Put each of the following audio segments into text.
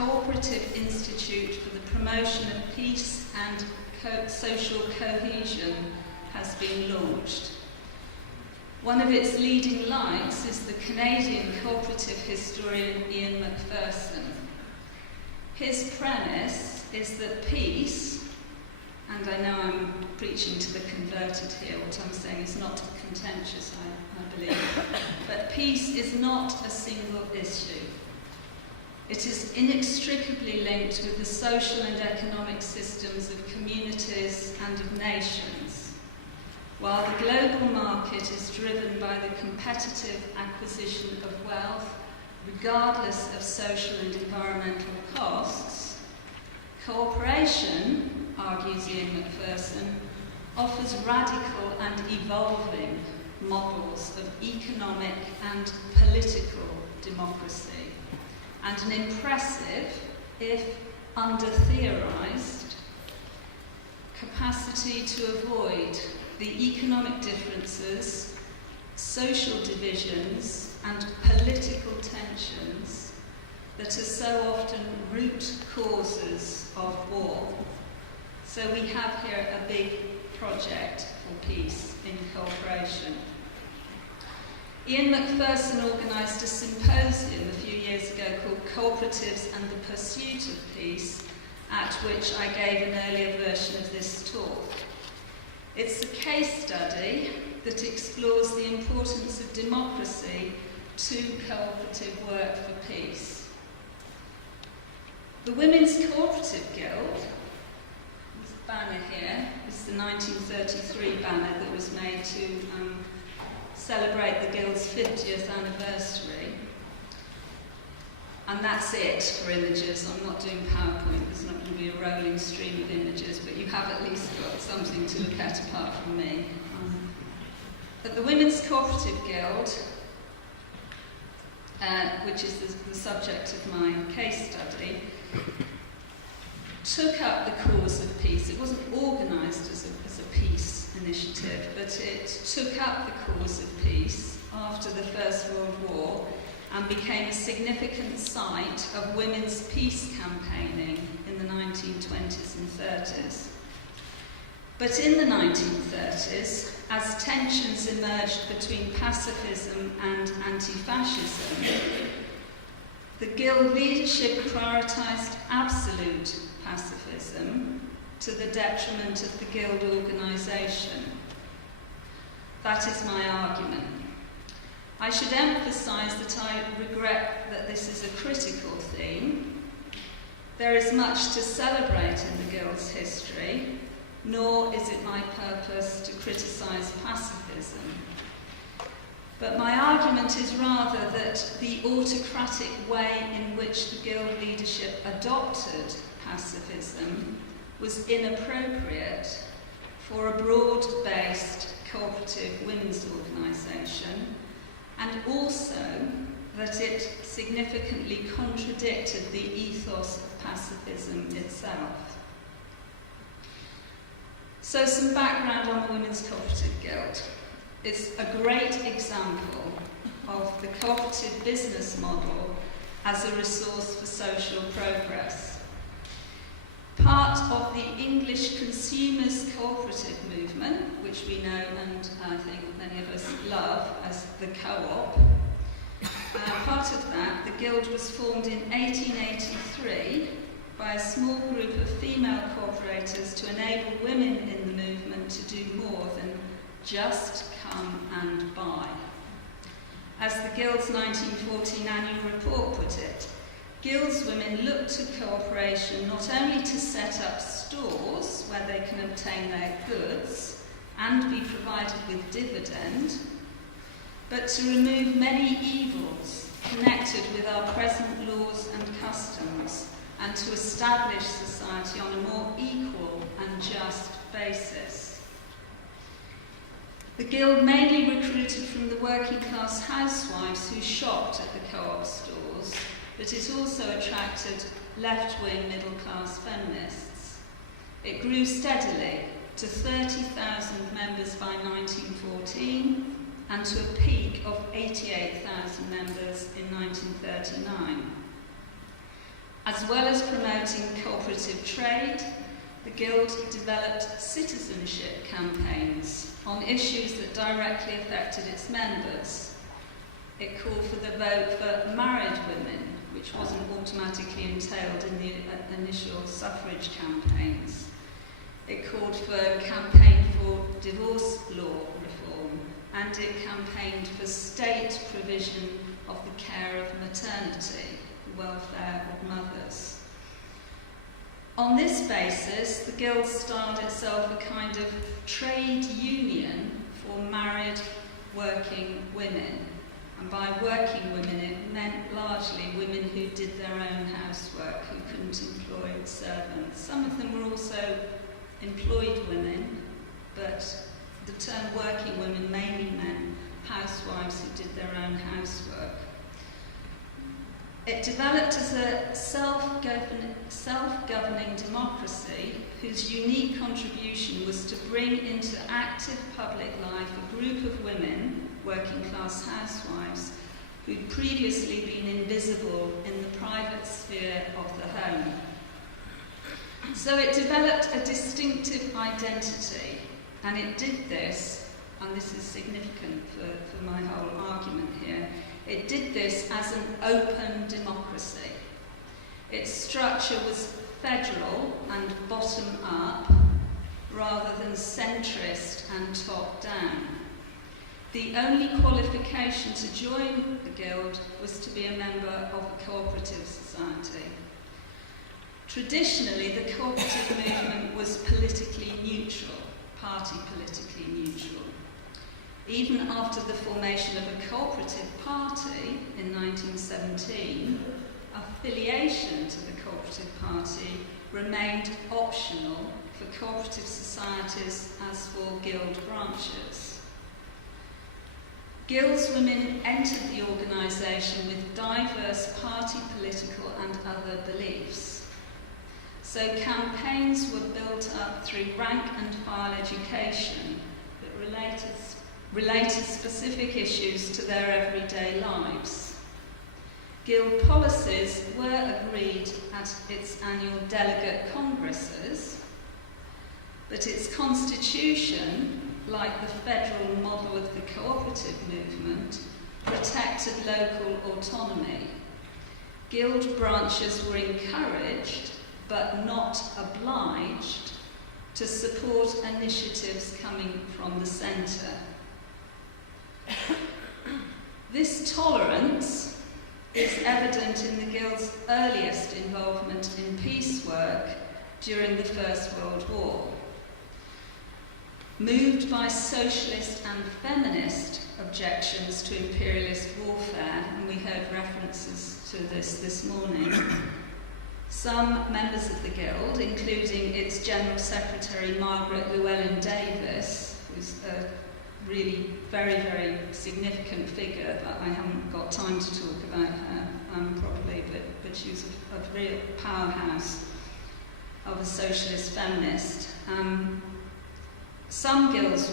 Co-operative Institute for the Promotion of Peace and Social Cohesion has been launched. One of its leading lights is the Canadian cooperative historian Ian McPherson. His premise is that peace, and I know I'm preaching to the converted here, what I'm saying is not contentious, I believe, but peace is not a single issue. It is inextricably linked with the social and economic systems of communities and of nations. While the global market is driven by the competitive acquisition of wealth, regardless of social and environmental costs, cooperation, argues Ian McPherson, offers radical and evolving models of economic and political democracy, and an impressive, if under-theorised, capacity to avoid the economic differences, social divisions, and political tensions that are so often root causes of war. So we have here a big project for peace in cooperation. Ian McPherson organised a symposium a few years ago called Cooperatives and the Pursuit of Peace, at which I gave an earlier version of this talk. It's a case study that explores the importance of democracy to cooperative work for peace. The Women's Cooperative Guild, this banner here, is the 1933 banner that was made to celebrate the Guild's 50th anniversary. And that's it for images. I'm not doing PowerPoint, there's not going to be a rolling stream of images, but you have at least got something to look at apart from me. But the Women's Cooperative Guild, which is the subject of my case study, took up the cause of peace. It wasn't organised as a peace initiative, but it took up the cause of peace after the First World War and became a significant site of women's peace campaigning in the 1920s and 30s. But in the 1930s, as tensions emerged between pacifism and anti-fascism, the Guild leadership prioritised absolute pacifism to the detriment of the Guild organisation. That is my argument. I should emphasise that I regret that this is a critical theme. There is much to celebrate in the Guild's history, nor is it my purpose to criticise pacifism. But my argument is rather that the autocratic way in which the Guild leadership adopted pacifism was inappropriate for a broad-based cooperative women's organisation, and also that it significantly contradicted the ethos of pacifism itself. So some background on the Women's Cooperative Guild. It's a great example of the cooperative business model as a resource for social progress. Part of the English consumers' cooperative movement, which we know and I think many of us love as the Co-op, part of that, the Guild was formed in 1883 by a small group of female cooperators to enable women in the movement to do more than just come and buy. As the Guild's 1914 annual report put it, Guild's women look to cooperation not only to set up stores where they can obtain their goods and be provided with dividend, but to remove many evils connected with our present laws and customs and to establish society on a more equal and just basis. The Guild mainly recruited from the working class housewives who shopped at the Co-op stores, but it also attracted left-wing middle-class feminists. It grew steadily to 30,000 members by 1914 and to a peak of 88,000 members in 1939. As well as promoting cooperative trade, the Guild developed citizenship campaigns on issues that directly affected its members. It called for the vote for married women, which wasn't automatically entailed in the initial suffrage campaigns. It called for a campaign for divorce law reform, and it campaigned for state provision of the care of maternity, the welfare of mothers. On this basis, the Guild styled itself a kind of trade union for married working women. And by working women, it meant largely women who did their own housework, who couldn't employ servants. Some of them were also employed women, but the term working women mainly meant housewives who did their own housework. It developed as a self-governing democracy whose unique contribution was to bring into active public life a group of women, working-class housewives, who'd previously been invisible in the private sphere of the home. So it developed a distinctive identity, and it did this, and this is significant for my whole argument here, it did this as an open democracy. Its structure was federal and bottom-up, rather than centrist and top-down. The only qualification to join the Guild was to be a member of a cooperative society. Traditionally, the cooperative movement was politically neutral, party politically neutral. Even after the formation of a cooperative party in 1917, affiliation to the cooperative party remained optional for cooperative societies as for Guild branches. Guild's women entered the organisation with diverse party political and other beliefs. So campaigns were built up through rank and file education that related specific issues to their everyday lives. Guild policies were agreed at its annual delegate congresses, but its constitution, like the federal model of the cooperative movement, protected local autonomy. Guild branches were encouraged, but not obliged, to support initiatives coming from the centre. This tolerance is evident in the Guild's earliest involvement in peace work during the First World War. Moved by socialist and feminist objections to imperialist warfare, and we heard references to this morning, some members of the Guild, including its General Secretary Margaret Llewellyn Davis, who's a really very, very significant figure, but I haven't got time to talk about her probably, but she's a real powerhouse of a socialist feminist. Some Guild's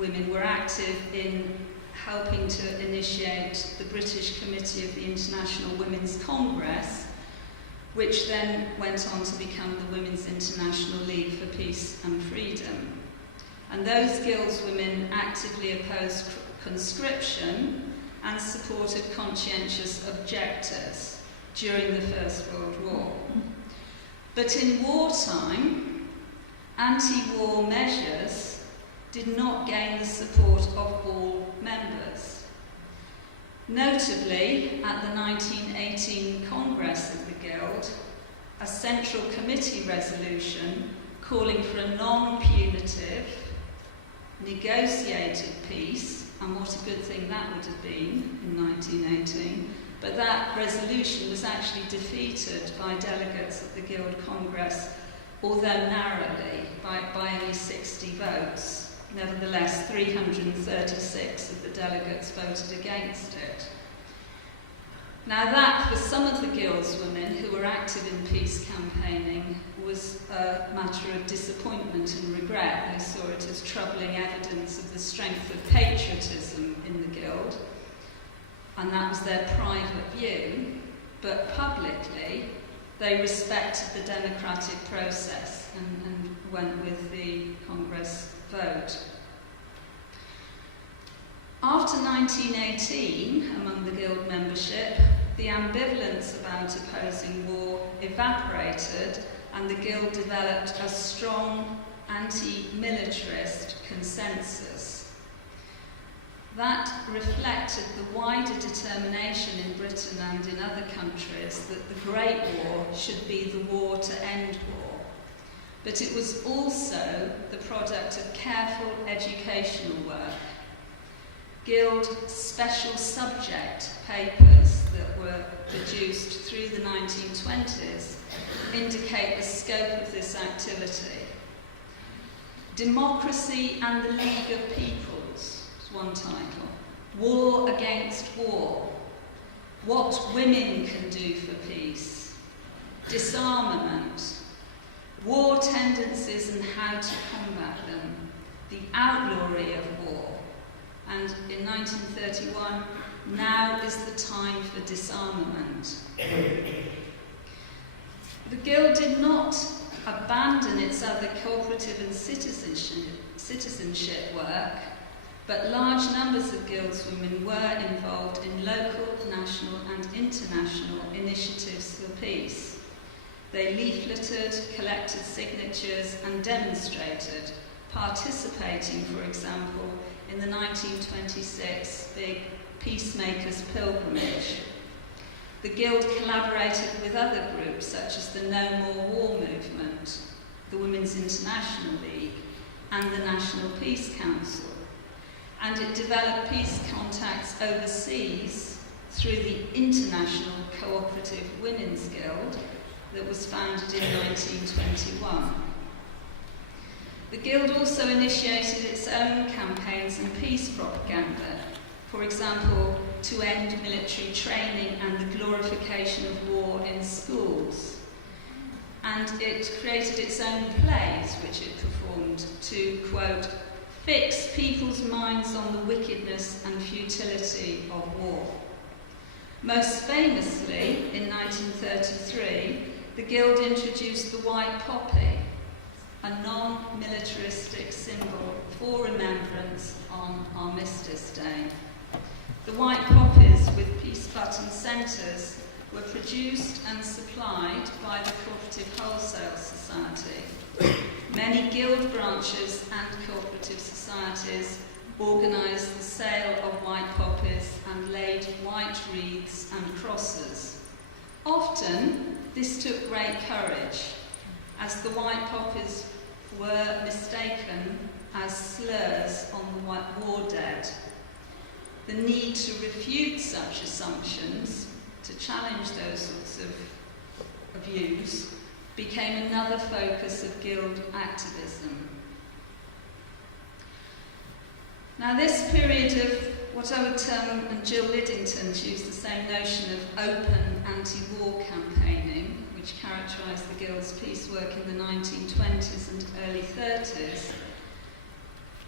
women were active in helping to initiate the British Committee of the International Women's Congress, which then went on to become the Women's International League for Peace and Freedom. And those Guild's women actively opposed conscription and supported conscientious objectors during the First World War. But in wartime, anti-war measures did not gain the support of all members. Notably, at the 1918 Congress of the Guild, a Central Committee resolution calling for a non-punitive, negotiated peace, and what a good thing that would have been in 1918, but that resolution was actually defeated by delegates at the Guild Congress, although narrowly, by only 60 votes. Nevertheless, 336 of the delegates voted against it. Now that, for some of the Guild's women who were active in peace campaigning, was a matter of disappointment and regret. They saw it as troubling evidence of the strength of patriotism in the Guild, and that was their private view. But publicly, They respected the democratic process and went with the Congress vote. After 1918, among the Guild membership, the ambivalence about opposing war evaporated, and the Guild developed a strong anti-militarist consensus. That reflected the wider determination in Britain and in other countries that the Great War should be the war to end war. But it was also the product of careful educational work. Guild special subject papers that were produced through the 1920s indicate the scope of this activity. Democracy and the League of Peoples is one title. War Against War. What Women Can Do for Peace. Disarmament. War Tendencies and How to Combat Them. The Outlawry of War. And in 1931, now is the time for disarmament. The Guild did not abandon its other cooperative and citizenship work, but large numbers of Guild's women were involved in local, national and international initiatives for peace. They leafleted, collected signatures and demonstrated, participating, for example, in the 1926 big Peacemakers' Pilgrimage. The Guild collaborated with other groups such as the No More War movement, the Women's International League, and the National Peace Council. And it developed peace contacts overseas through the International Co-operative Women's Guild that was founded in 1921. The Guild also initiated its own campaigns and peace propaganda, for example, to end military training and the glorification of war in schools. And it created its own plays, which it performed, to, quote, fix people's minds on the wickedness and futility of war. Most famously, in 1933, the Guild introduced the white poppy, a non-militaristic symbol for remembrance on Armistice Day. The white poppies with peace button centres were produced and supplied by the Cooperative Wholesale Society. Many Guild branches and cooperative societies organised the sale of white poppies and laid white wreaths and crosses. Often, this took great courage, as the white poppies were mistaken as slurs on the war dead. The need to refute such assumptions, to challenge those sorts of views, became another focus of Guild activism. Now, this period of what I would term, and Jill Liddington's used the same notion of open anti-war campaigning, which characterised the Guild's peace work in the 1920s and early 30s,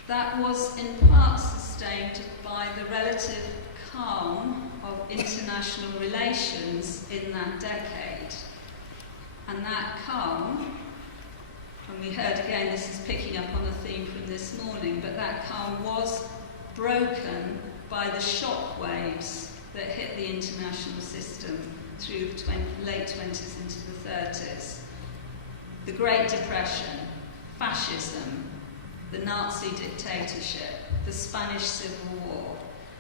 that was in part sustained by the relative calm of international relations in that decade. And that calm, and we heard again, this is picking up on a theme from this morning, but that calm was broken by the shock waves that hit the international system through the late 20s into the 30s. The Great Depression, fascism, the Nazi dictatorship, the Spanish Civil War,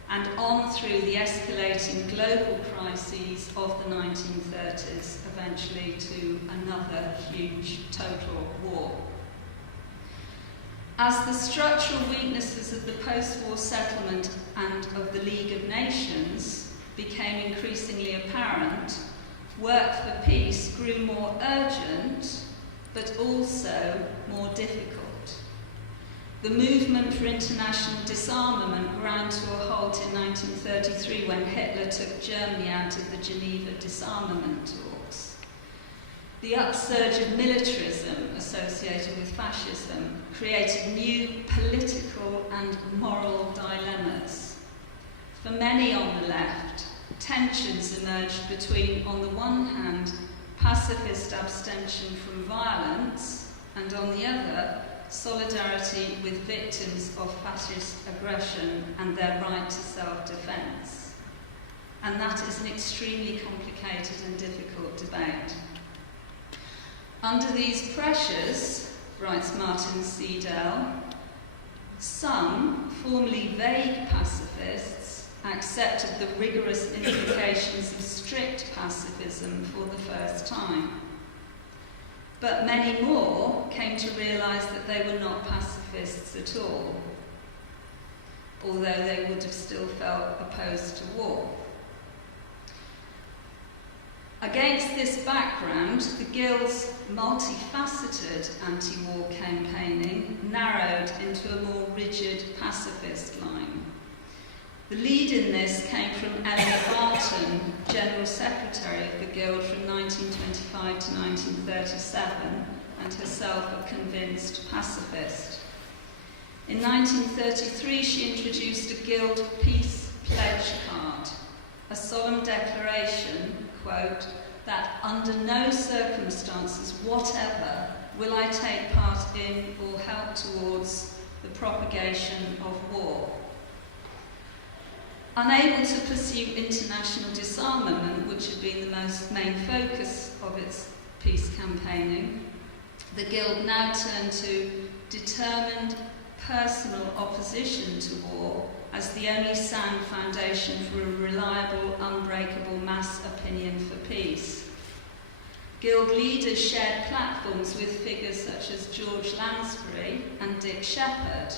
and on through the escalating global crises of the 1930s, eventually to another huge total war. As the structural weaknesses of the post-war settlement and of the League of Nations became increasingly apparent, work for peace grew more urgent, but also more difficult. The movement for international disarmament ground to a halt in 1933 when Hitler took Germany out of the Geneva disarmament talks. The upsurge of militarism associated with fascism created new political and moral dilemmas. For many on the left, tensions emerged between, on the one hand, pacifist abstention from violence, and on the other, solidarity with victims of fascist aggression and their right to self-defence. And that is an extremely complicated and difficult debate. Under these pressures, writes Martin Seidel, some formerly vague pacifists accepted the rigorous implications of strict pacifism for the first time. But many more came to realise that they were not pacifists at all, although they would have still felt opposed to war. Against this background, the Guild's multifaceted anti-war campaigning narrowed into a more rigid pacifist line. The lead in this came from Eleanor Barton, General Secretary of the Guild from 1925 to 1937, and herself a convinced pacifist. In 1933, she introduced a Guild Peace Pledge Card, a solemn declaration, quote, that under no circumstances whatever will I take part in or help towards the propagation of war. Unable to pursue international disarmament, which had been the main focus of its peace campaigning, the Guild now turned to determined personal opposition to war as the only sound foundation for a reliable, unbreakable mass opinion for peace. Guild leaders shared platforms with figures such as George Lansbury and Dick Shepherd,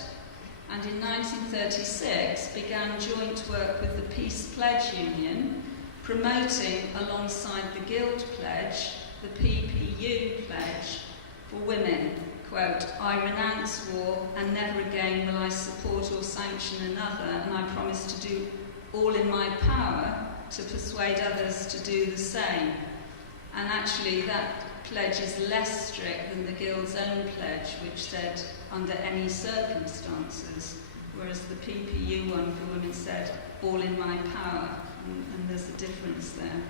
and in 1936 began joint work with the Peace Pledge Union, promoting alongside the Guild Pledge the PPU Pledge for women. Quote, I renounce war and never again will I support or sanction another, and I promise to do all in my power to persuade others to do the same. And actually that pledge is less strict than the Guild's own pledge, which said under any circumstances, whereas the PPU one for women said all in my power, and there's a difference there.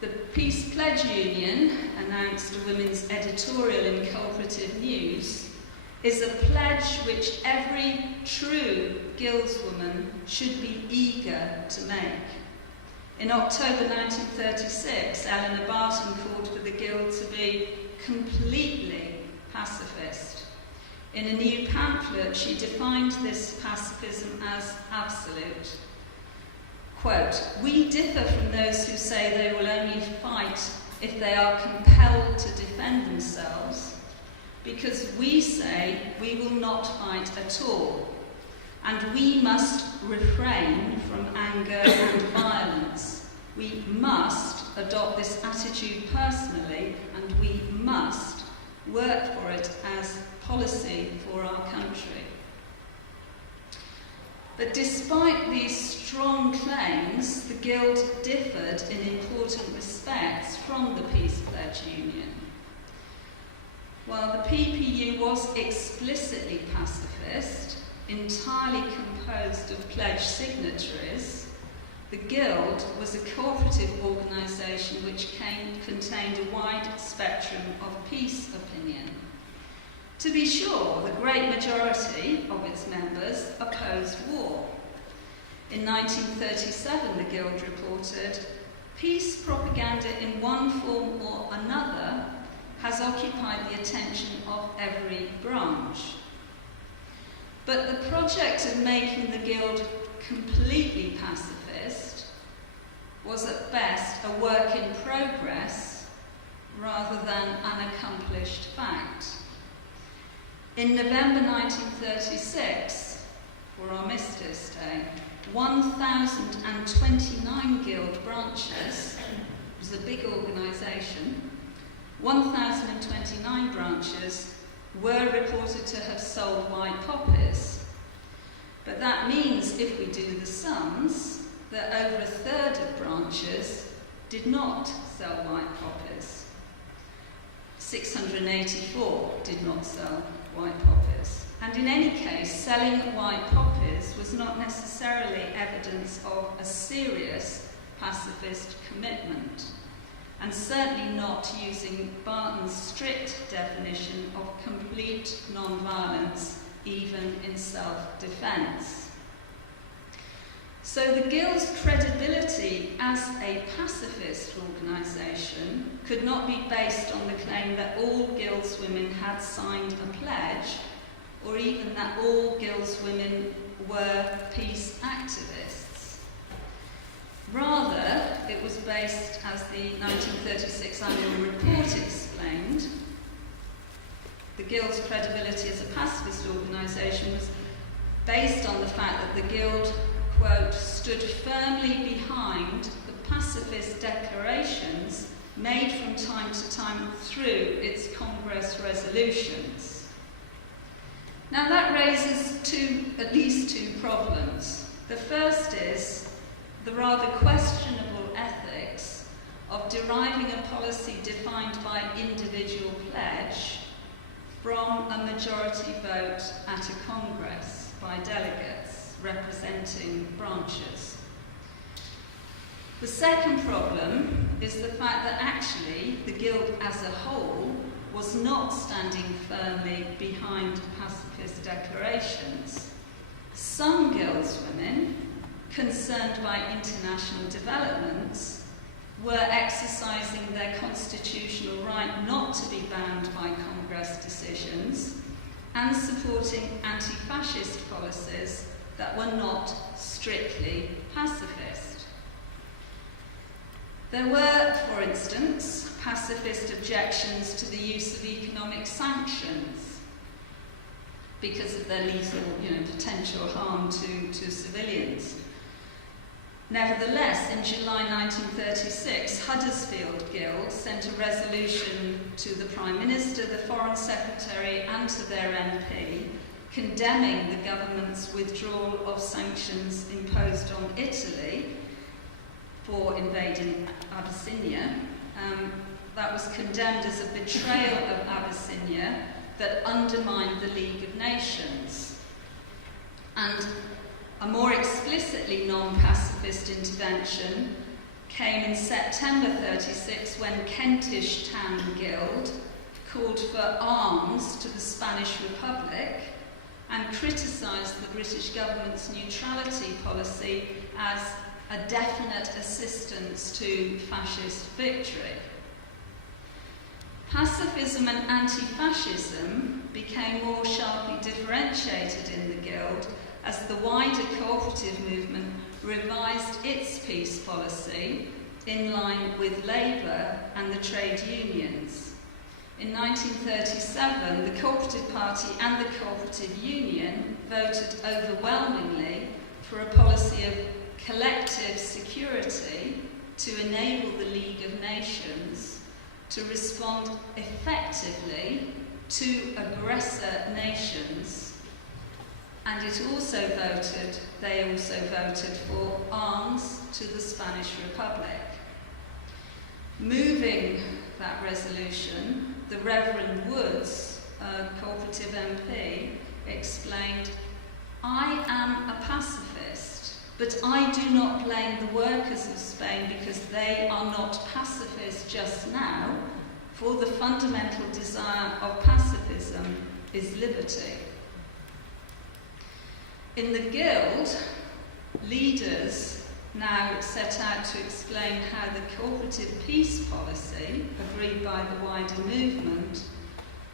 The Peace Pledge Union, announced a women's editorial in Co-operative News, is a pledge which every true guildswoman should be eager to make. In October 1936, Eleanor Barton called for the Guild to be completely pacifist. In a new pamphlet, she defined this pacifism as absolute. Quote, we differ from those who say they will only fight if they are compelled to defend themselves, because we say we will not fight at all, and we must refrain from anger and violence. We must adopt this attitude personally, and we must work for it as policy for our country. But despite these strong claims, the Guild differed in important respects from the Peace Pledge Union. While the PPU was explicitly pacifist, entirely composed of pledge signatories, the Guild was a cooperative organisation which contained a wide spectrum of peace opinion. To be sure, the great majority of its members opposed war. In 1937, the Guild reported, peace propaganda in one form or another has occupied the attention of every branch. But the project of making the Guild completely pacifist was at best a work in progress rather than an accomplished fact. In November 1936, for Armistice Day, 1,029 Guild branches, it was a big organisation, 1,029 branches were reported to have sold white poppies. But that means, if we do the sums, that over a third of branches did not sell white poppies. 684 did not sell white poppies. And in any case, selling white poppies was not necessarily evidence of a serious pacifist commitment. and certainly not using Barton's strict definition of complete non-violence, even in self-defence. So the Gill's credibility as a pacifist organisation could not be based on the claim that all Gill's women had signed a pledge, or even that all Gill's women were peace activists. Rather, it was based, as the 1936 annual report explained, the Guild's credibility as a pacifist organisation was based on the fact that the Guild, quote, stood firmly behind the pacifist declarations made from time to time through its Congress resolutions. Now that raises at least two problems. The first is the rather questionable ethics of deriving a policy defined by individual pledge from a majority vote at a Congress by delegates representing branches. The second problem is the fact that actually the Guild as a whole was not standing firmly behind pacifist declarations. Some Guild's women, concerned by international developments, were exercising their constitutional right not to be bound by Congress decisions and supporting anti-fascist policies that were not strictly pacifist. There were, for instance, pacifist objections to the use of economic sanctions because of their lethal, potential harm to civilians. Nevertheless, in July 1936, Huddersfield Guild sent a resolution to the Prime Minister, the Foreign Secretary, and to their MP, condemning the government's withdrawal of sanctions imposed on Italy for invading Abyssinia. That was condemned as a betrayal of Abyssinia that undermined the League of Nations. And a more explicitly non-pacifist intervention came in September 1936 when Kentish Town Guild called for arms to the Spanish Republic and criticised the British government's neutrality policy as a definite assistance to fascist victory. Pacifism and anti-fascism became more sharply differentiated in the Guild as the wider cooperative movement revised its peace policy in line with Labour and the trade unions. In 1937, the Cooperative Party and the Cooperative Union voted overwhelmingly for a policy of collective security to enable the League of Nations to respond effectively to aggressor nations. And they also voted for arms to the Spanish Republic. Moving that resolution, the Reverend Woods, a cooperative MP, explained, "I am a pacifist, but I do not blame the workers of Spain because they are not pacifist just now, for the fundamental desire of pacifism is liberty." In the Guild, leaders now set out to explain how the cooperative peace policy, agreed by the wider movement,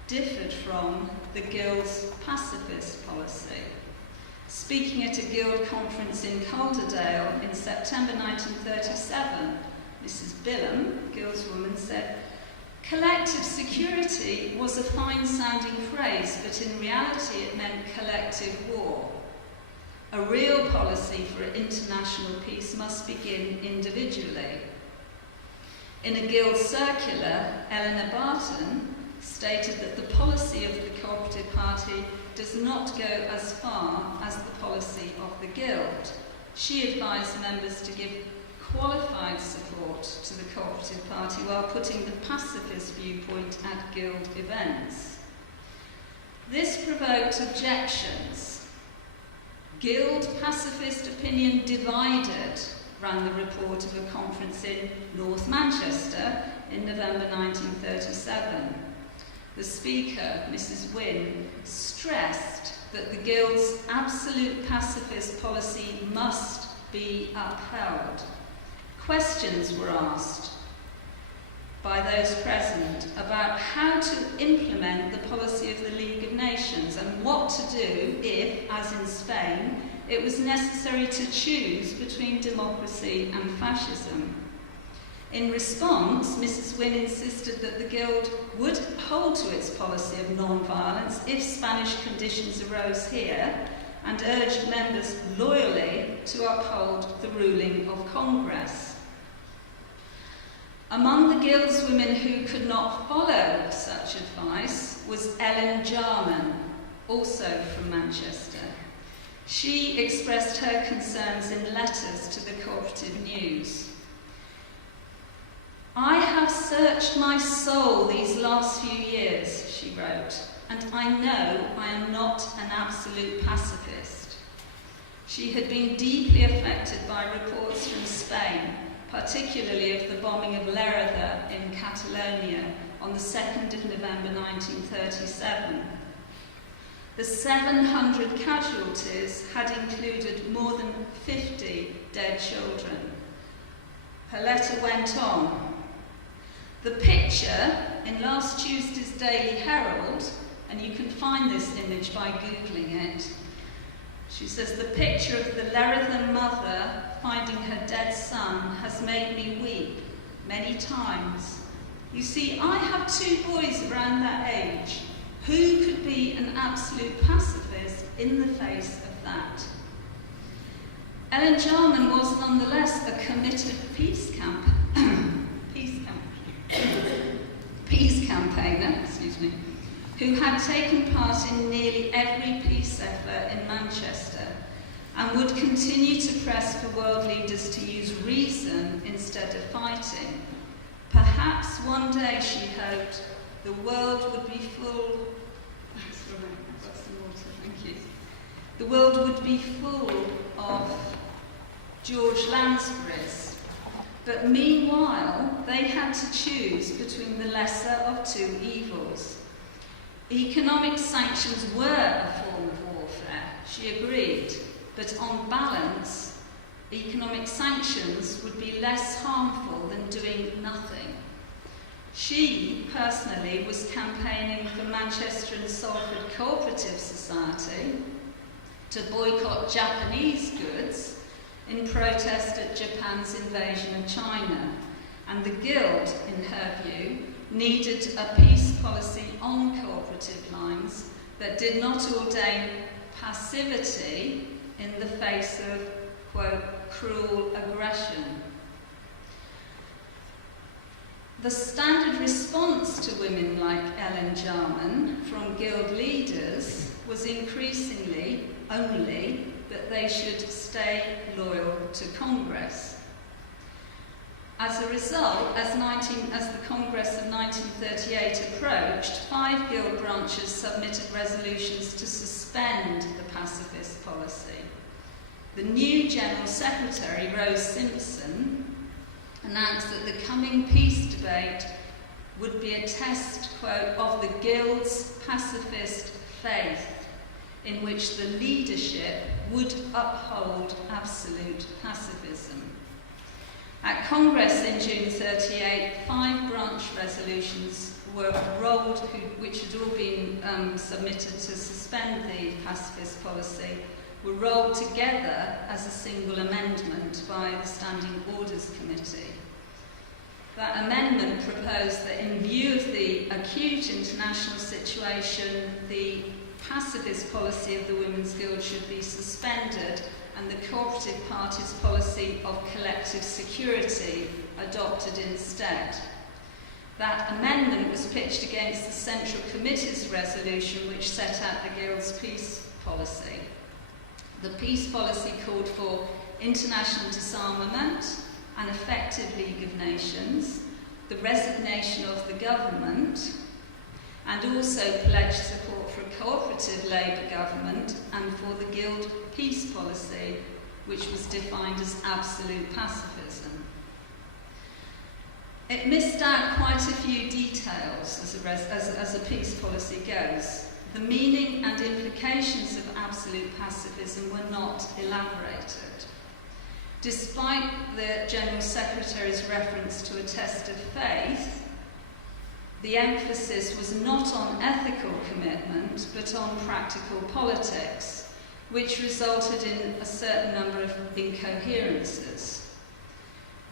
differed from the Guild's pacifist policy. Speaking at a Guild conference in Calderdale in September 1937, Mrs. Bilham, Guild's woman, said, "Collective security was a fine-sounding phrase, but in reality it meant collective war. A real policy for international peace must begin individually." In a Guild circular, Eleanor Barton stated that the policy of the Cooperative Party does not go as far as the policy of the Guild. She advised members to give qualified support to the Cooperative Party while putting the pacifist viewpoint at Guild events. This provoked objections. "Guild pacifist opinion divided," ran the report of a conference in North Manchester in November 1937. The speaker, Mrs. Wynne, stressed that the Guild's absolute pacifist policy must be upheld. Questions were asked by those present about how to implement the policy of the League of Nations and what to do if, as in Spain, it was necessary to choose between democracy and fascism. In response, Mrs. Wynne insisted that the Guild would hold to its policy of non-violence if Spanish conditions arose here, and urged members loyally to uphold the ruling of Congress. Among the Guild's women who could not follow such advice was Ellen Jarman, also from Manchester. She expressed her concerns in letters to the Co-operative News. "I have searched my soul these last few years," she wrote, "and I know I am not an absolute pacifist." She had been deeply affected by reports from Spain, particularly of the bombing of Lerida in Catalonia on the 2nd of November 1937. The 700 casualties had included more than 50 dead children. Her letter went on. The picture in last Tuesday's Daily Herald, and you can find this image by Googling it, she says, "The picture of the Lerida mother finding her dead son has made me weep many times. You see, I have 2 boys around that age. Who could be an absolute pacifist in the face of that?" Ellen Jarman was nonetheless a committed peace campaigner, who had taken part in nearly every peace effort in Manchester and would continue to press for world leaders to use reason instead of fighting. Perhaps one day, she hoped, the world would be full. The world would be full of George Lansburys. But meanwhile, they had to choose between the lesser of 2 evils. Economic sanctions were a form of warfare, she agreed, but on balance, economic sanctions would be less harmful than doing nothing. She, personally, was campaigning for Manchester and Salford Co-operative Society to boycott Japanese goods in protest at Japan's invasion of China, and the Guild, in her view, needed a peace policy on cooperative lines that did not ordain passivity in the face of, quote, cruel aggression. The standard response to women like Ellen Jarman from Guild leaders was increasingly only that they should stay loyal to Congress. As a result, as the Congress of 1938 approached, 5 Guild branches submitted resolutions to suspend the pacifist policy. The new General Secretary, Rose Simpson, announced that the coming peace debate would be a test, quote, of the Guild's pacifist faith, in which the leadership would uphold absolute pacifism. At Congress in June 1938, 5 branch resolutions were rolled, which had all been submitted to suspend the pacifist policy, were rolled together as a single amendment by the Standing Orders Committee. That amendment proposed that in view of the acute international situation, the pacifist policy of the Women's Guild should be suspended and the cooperative party's policy of collective security adopted instead. That amendment was pitched against the Central Committee's resolution which set out the Guild's peace policy. The peace policy called for international disarmament, an effective League of Nations, the resignation of the government, and also pledged support for a cooperative Labour government and for the Guild peace policy, which was defined as absolute pacifism. It missed out quite a few details as a peace policy goes. The meaning and implications of absolute pacifism were not elaborated. Despite the General Secretary's reference to a test of faith, the emphasis was not on ethical commitment, but on practical politics, which resulted in a certain number of incoherences.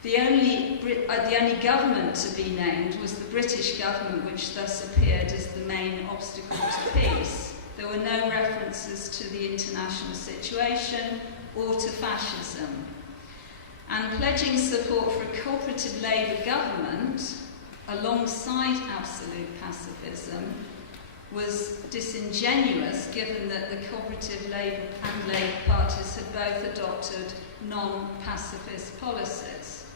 The only government to be named was the British government, which thus appeared as the main obstacle to peace. There were no references to the international situation or to fascism. And pledging support for a cooperative Labour government alongside absolute pacifism was disingenuous, given that the cooperative Labour and Labour parties had both adopted non-pacifist policies.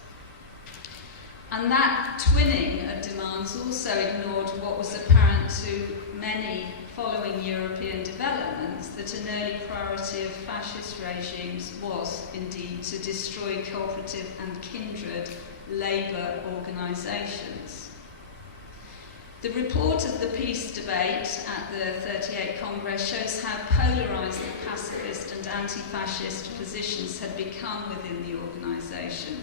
And that twinning of demands also ignored what was apparent to many following European developments, that an early priority of fascist regimes was indeed to destroy cooperative and kindred labour organisations. The report of the peace debate at the 38 Congress shows how polarised the pacifist and anti-fascist positions had become within the organisation.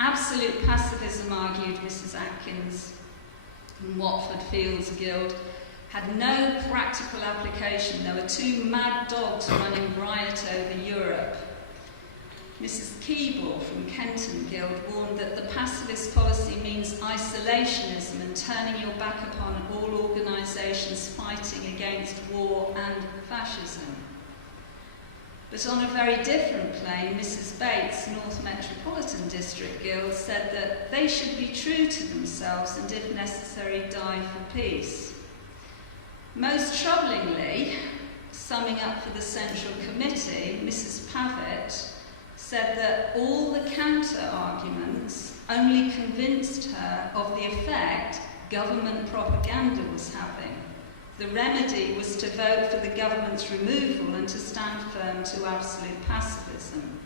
Absolute pacifism, argued Mrs. Atkins from Watford Fields Guild, had no practical application. There were two mad dogs running riot over Europe. Mrs. Keeble from Kenton Guild warned that the pacifist policy means isolationism and turning your back upon all organisations fighting against war and fascism. But on a very different plane, Mrs. Bates, North Metropolitan District Guild, said that they should be true to themselves and, if necessary, die for peace. Most troublingly, summing up for the Central Committee, Mrs. Pavitt said that all the counter-arguments only convinced her of the effect government propaganda was having. The remedy was to vote for the government's removal and to stand firm to absolute pacifism.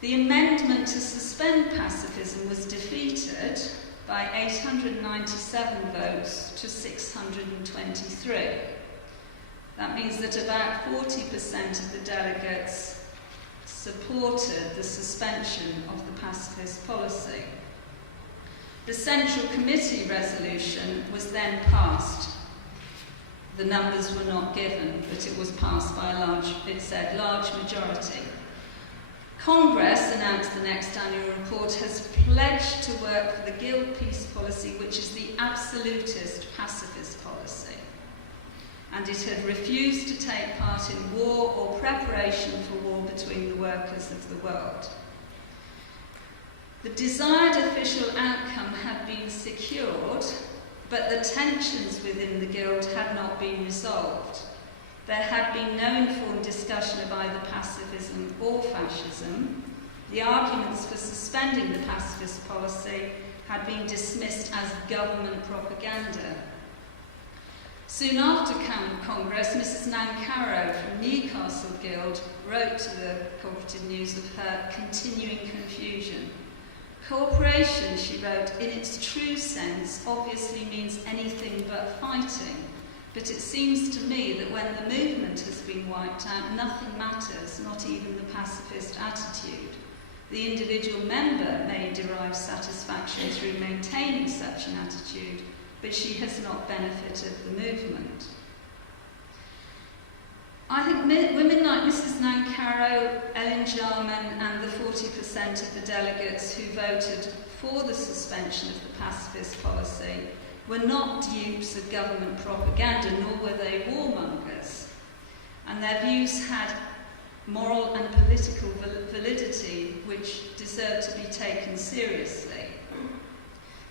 The amendment to suspend pacifism was defeated by 897 votes to 623. That means that about 40% of the delegates supported the suspension of the pacifist policy. The Central Committee resolution was then passed. The numbers were not given, but it was passed by a large majority. Congress announced the next annual report has pledged to work for the Guild peace policy, which is the absolutist pacifist policy. And it had refused to take part in war or preparation for war between the workers of the world. The desired official outcome had been secured, but the tensions within the Guild had not been resolved. There had been no informed discussion of either pacifism or fascism. The arguments for suspending the pacifist policy had been dismissed as government propaganda. Soon after Congress, Mrs. Nancarrow from Newcastle Guild wrote to the Cooperative News of her continuing confusion. Cooperation, she wrote, in its true sense obviously means anything but fighting, but it seems to me that when the movement has been wiped out, nothing matters, not even the pacifist attitude. The individual member may derive satisfaction through maintaining such an attitude, but she has not benefited the movement. I think women like Mrs. Nancarrow, Ellen Jarman, and the 40% of the delegates who voted for the suspension of the pacifist policy were not dupes of government propaganda, nor were they warmongers. And their views had moral and political validity, which deserved to be taken seriously.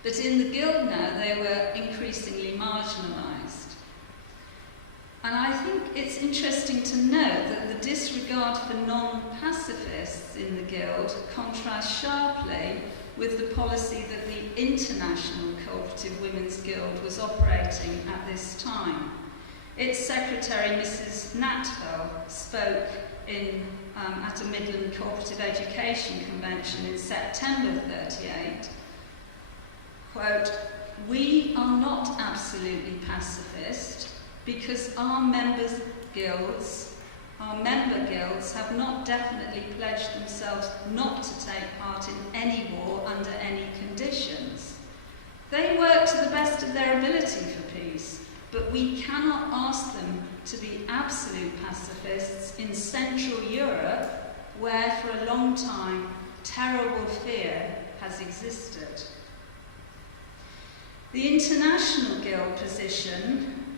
But in the Guild now, they were increasingly marginalised. And I think it's interesting to note that the disregard for non-pacifists in the Guild contrasts sharply with the policy that the International Cooperative Women's Guild was operating at this time. Its secretary, Mrs. Natwell, spoke at a Midland Cooperative Education Convention in September 1938 quote, "We are not absolutely pacifist because our member guilds have not definitely pledged themselves not to take part in any war under any conditions. They work to the best of their ability for peace, but we cannot ask them to be absolute pacifists in Central Europe, where for a long time terrible fear has existed." The international guild position,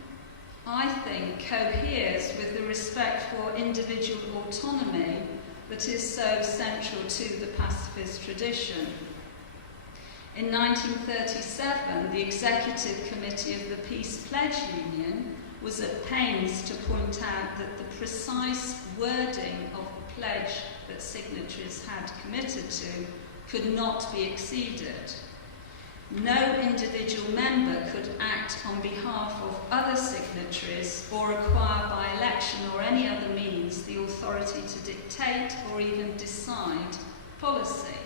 I think, coheres with the respect for individual autonomy that is so central to the pacifist tradition. In 1937, the Executive Committee of the Peace Pledge Union was at pains to point out that the precise wording of the pledge that signatories had committed to could not be exceeded. No individual member could act on behalf of other signatories or acquire by election or any other means the authority to dictate or even decide policy.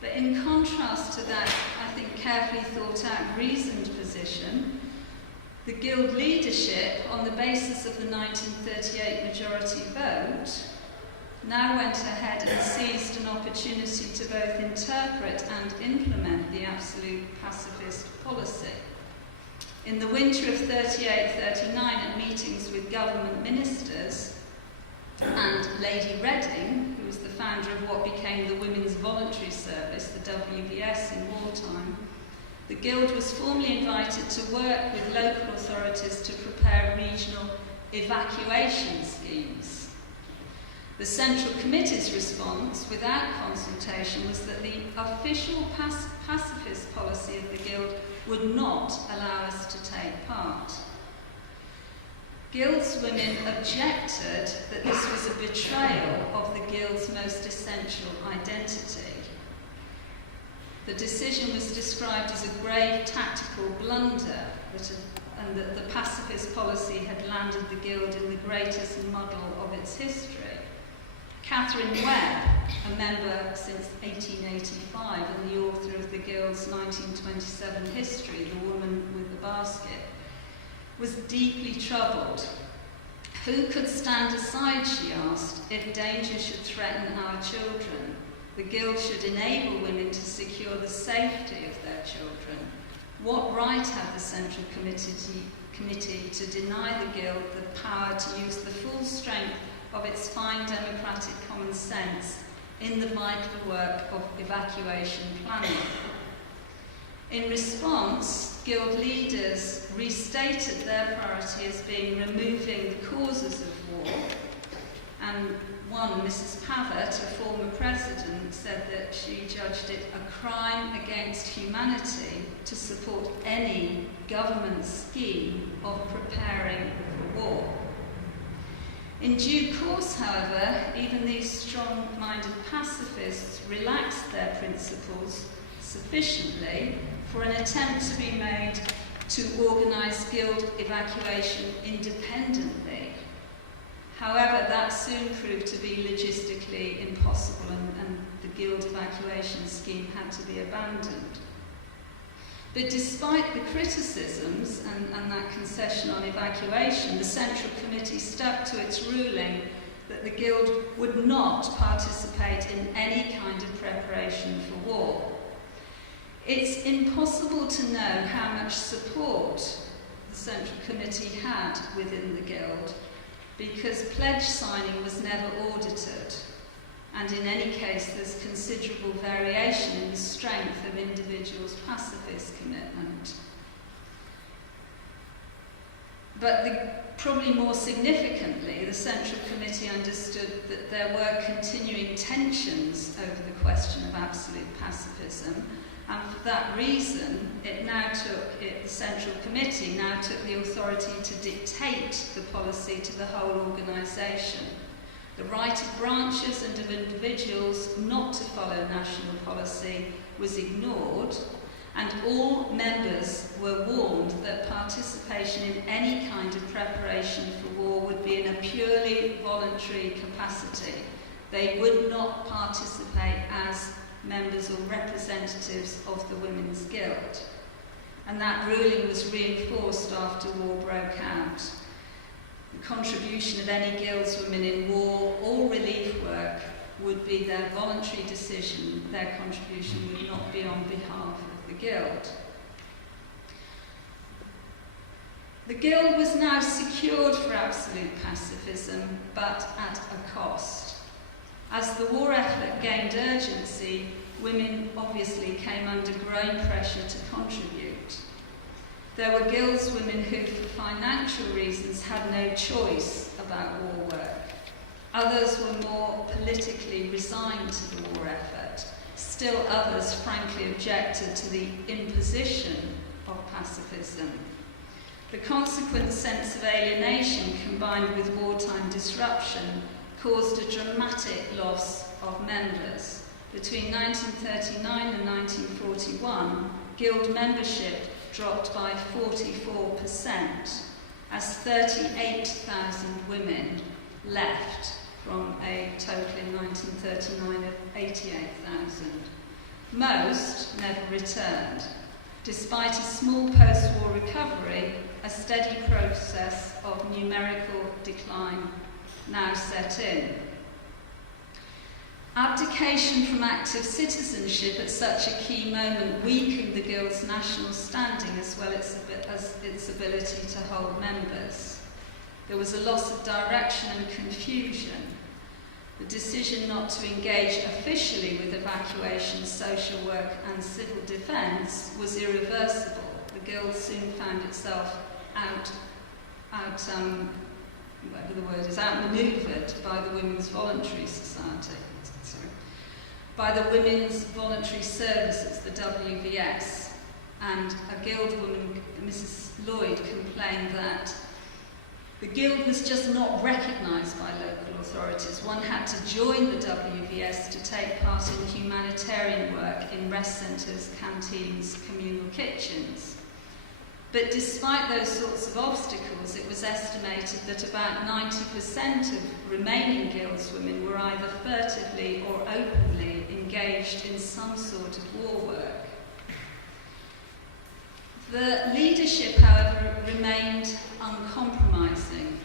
But in contrast to that, I think, carefully thought out, reasoned position, the Guild leadership, on the basis of the 1938 majority vote, now went ahead and seized an opportunity to both interpret and implement the absolute pacifist policy. In the winter of 38-39, at meetings with government ministers and Lady Reading, who was the founder of what became the Women's Voluntary Service, the WVS in wartime, the Guild was formally invited to work with local authorities to prepare regional evacuation schemes. The Central Committee's response, without consultation, was that the official pacifist policy of the Guild would not allow us to take part. Guild's women objected that this was a betrayal of the Guild's most essential identity. The decision was described as a grave tactical blunder, and that the pacifist policy had landed the Guild in the greatest muddle of its history. Catherine Webb, a member since 1885 and the author of the Guild's 1927 history, The Woman with the Basket, was deeply troubled. Who could stand aside, she asked, if danger should threaten our children? The Guild should enable women to secure the safety of their children. What right had the Central Committee to deny the Guild the power to use the full strength of its fine democratic common sense in the vital work of evacuation planning? In response, Guild leaders restated their priority as being removing the causes of war, and one, Mrs. Pavitt, a former president, said that she judged it a crime against humanity to support any government scheme of preparing for war. In due course, however, even these strong-minded pacifists relaxed their principles sufficiently for an attempt to be made to organise Guild evacuation independently. However, that soon proved to be logistically impossible, and the Guild evacuation scheme had to be abandoned. But despite the criticisms and that concession on evacuation, the Central Committee stuck to its ruling that the Guild would not participate in any kind of preparation for war. It's impossible to know how much support the Central Committee had within the Guild, because pledge signing was never audited, and in any case there's considerable variation in the strength of individuals' pacifist commitment. But probably more significantly, the Central Committee understood that there were continuing tensions over the question of absolute pacifism, and for that reason, the Central Committee now took the authority to dictate the policy to the whole organisation. The right of branches and of individuals not to follow national policy was ignored, and all members were warned that participation in any kind of preparation for war would be in a purely voluntary capacity. They would not participate as members or representatives of the Women's Guild. And that ruling was reinforced after war broke out. The contribution of any guildswomen in war or relief work would be their voluntary decision. Their contribution would not be on behalf of the Guild. The Guild was now secured for absolute pacifism, but at a cost. As the war effort gained urgency, women obviously came under growing pressure to contribute. There were guildswomen who, for financial reasons, had no choice about war work. Others were more politically resigned to the war effort. Still others, frankly, objected to the imposition of pacifism. The consequent sense of alienation combined with wartime disruption caused a dramatic loss of members. Between 1939 and 1941, Guild membership dropped by 44%, as 38,000 women left from a total in 1939 of 88,000. Most never returned. Despite a small post-war recovery, a steady process of numerical decline now set in. Abdication from active citizenship at such a key moment weakened the Guild's national standing as well as its ability to hold members. There was a loss of direction and confusion. The decision not to engage officially with evacuation, social work and civil defence was irreversible. The Guild soon found itself outmanoeuvred by the Women's Voluntary Society, by the Women's Voluntary Services, the WVS, and a Guildwoman, Mrs. Lloyd, complained that the Guild was just not recognised by local authorities. One had to join the WVS to take part in humanitarian work in rest centres, canteens, communal kitchens. But despite those sorts of obstacles, it was estimated that about 90% of remaining guildswomen were either furtively or openly engaged in some sort of war work. The leadership, however, remained uncompromising.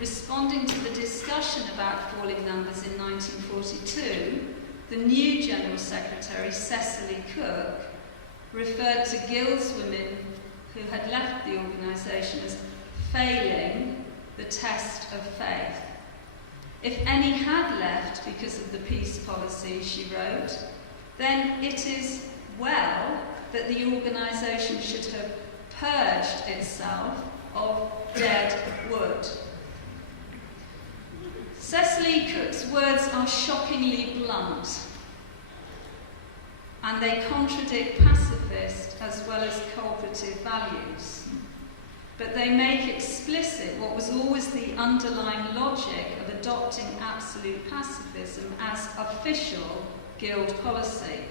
Responding to the discussion about falling numbers in 1942, the new General Secretary, Cecily Cook, referred to guildswomen who had left the organisation as failing the test of faith. If any had left because of the peace policy, she wrote, then it is well that the organisation should have purged itself of dead wood. Cecily Cook's words are shockingly blunt, and they contradict pacifist as well as cooperative values. But they make explicit what was always the underlying logic of adopting absolute pacifism as official Guild policy.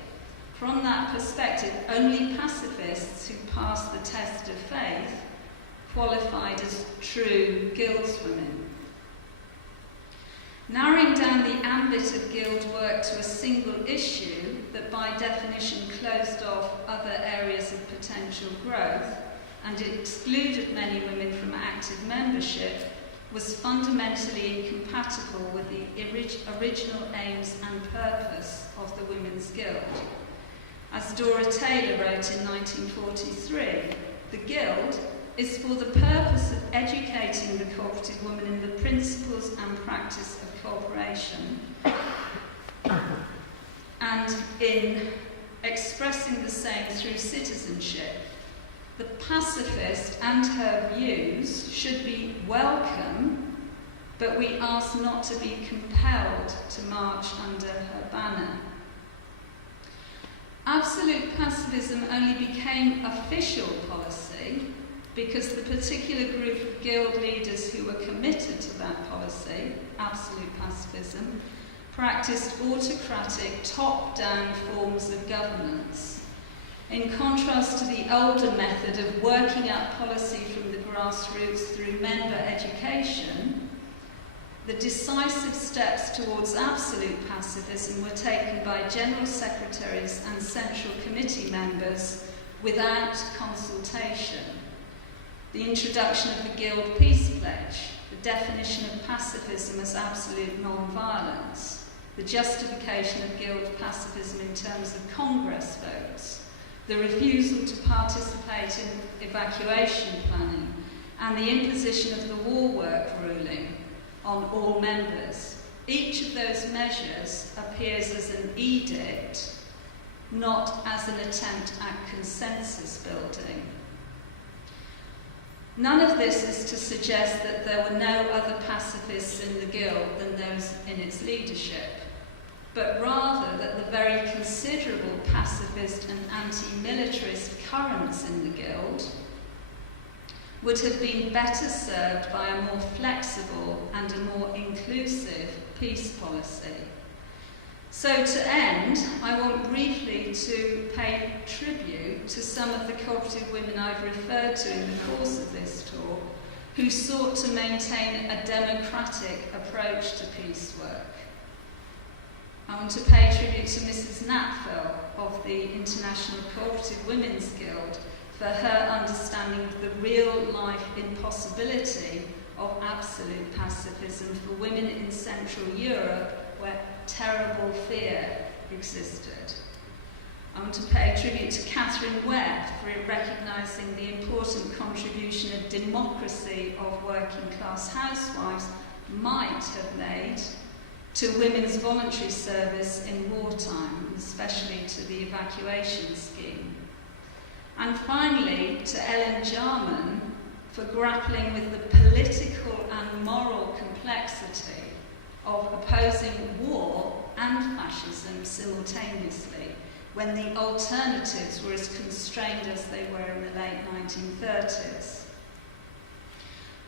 From that perspective, only pacifists who passed the test of faith qualified as true guildswomen. Narrowing down the ambit of Guild work to a single issue that by definition closed off other areas of potential growth and excluded many women from active membership was fundamentally incompatible with the original aims and purpose of the Women's Guild. As Dora Taylor wrote in 1943, the Guild is for the purpose of educating the cooperative woman in the principles and practice of cooperation and in expressing the same through citizenship. The pacifist and her views should be welcome, but we ask not to be compelled to march under her banner. Absolute pacifism only became official policy because the particular group of Guild leaders who were committed to that policy, absolute pacifism, practiced autocratic, top-down forms of governance. In contrast to the older method of working out policy from the grassroots through member education, The decisive steps towards absolute pacifism were taken by General Secretaries and Central Committee members without consultation. The introduction of the Guild Peace Pledge, the definition of pacifism as absolute non-violence, the justification of Guild pacifism in terms of Congress votes, the refusal to participate in evacuation planning, and the imposition of the war work ruling on all members. Each of those measures appears as an edict, not as an attempt at consensus building. None of this is to suggest that there were no other pacifists in the Guild than those in its leadership, but rather that the very considerable pacifist and anti-militarist currents in the Guild would have been better served by a more flexible and a more inclusive peace policy. So to end, I want briefly to pay tribute to some of the cooperative women I've referred to in the course of this talk, who sought to maintain a democratic approach to peace work. I want to pay tribute to Mrs. Knapfel of the International Cooperative Women's Guild for her understanding of the real-life impossibility of absolute pacifism for women in Central Europe where terrible fear existed. I want to pay tribute to Catherine Webb for recognising the important contribution of democracy of working-class housewives might have made to women's voluntary service in wartime, especially to the evacuation scheme. And finally, to Ellen Jarman for grappling with the political and moral complexity of opposing war and fascism simultaneously, when the alternatives were as constrained as they were in the late 1930s.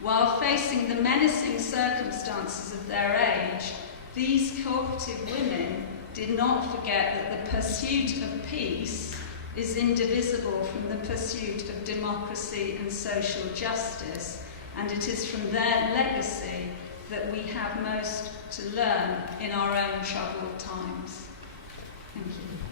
While facing the menacing circumstances of their age, these cooperative women did not forget that the pursuit of peace is indivisible from the pursuit of democracy and social justice, and it is from their legacy that we have most to learn in our own troubled times. Thank you.